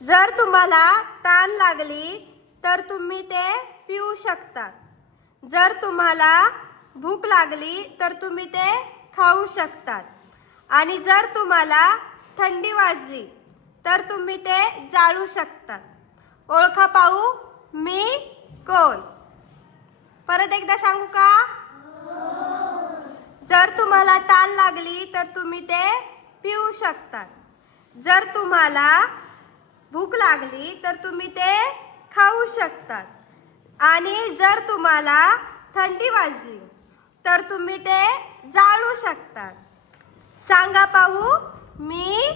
जर तुम्हाला तहान लागली तर तुम्ही ते पिऊ शकता। जर तुम्हाला भूक लागली तर तुम्ही ते खाऊ शकतात। आणि जर तुम्हाला थंडी वाजली तर तुम्ही ते जाळू शकतात। ओळखा पाहू मी कोण? परत एकदा सांगू का? जर तुम्हाला तहान लागली तर तुम्ही ते पिऊ शकतात। जर तुम्हाला भूक लागली तर तुम्ही ते खाऊ शकतात। आणि जर तुम्हाला थंडी वाजली तर तुम्ही ते जाळू शकतात। सांगा पाहू मी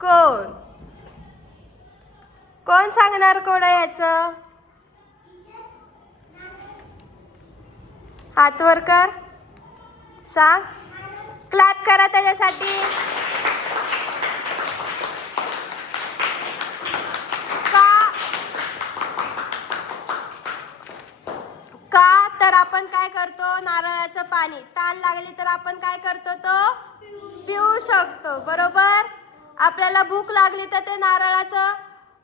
कोण? कोण सांगणार कोण आहे याचं? हात वर कर, सांग, क्लॅप करा त्याच्यासाठी। का तर आपण काय करतो? नारळाचं पाणी तहान लागली तर आपण काय करतो? तो पिऊ शकतो, बरोबर? आपल्याला भूक लागली तर ते नारळाचं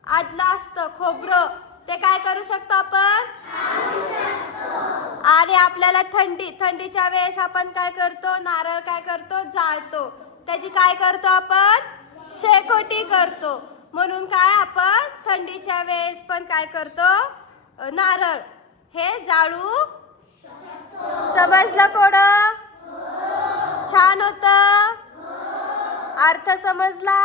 आदलं असतं खोबरं, ते काय करू शकतो आपण? आणि आपल्याला थंडीच्या वेळेस आपण काय करतो? नारळ काय करतो? जाळतो, त्याची काय करतो आपण? शेकोटी करतो। म्हणून काय आपण थंडीच्या वेळेस पण काय करतो? नारळ हे जाळू शकतो। समजलं कोण? छान होतं, अर्थ समजला?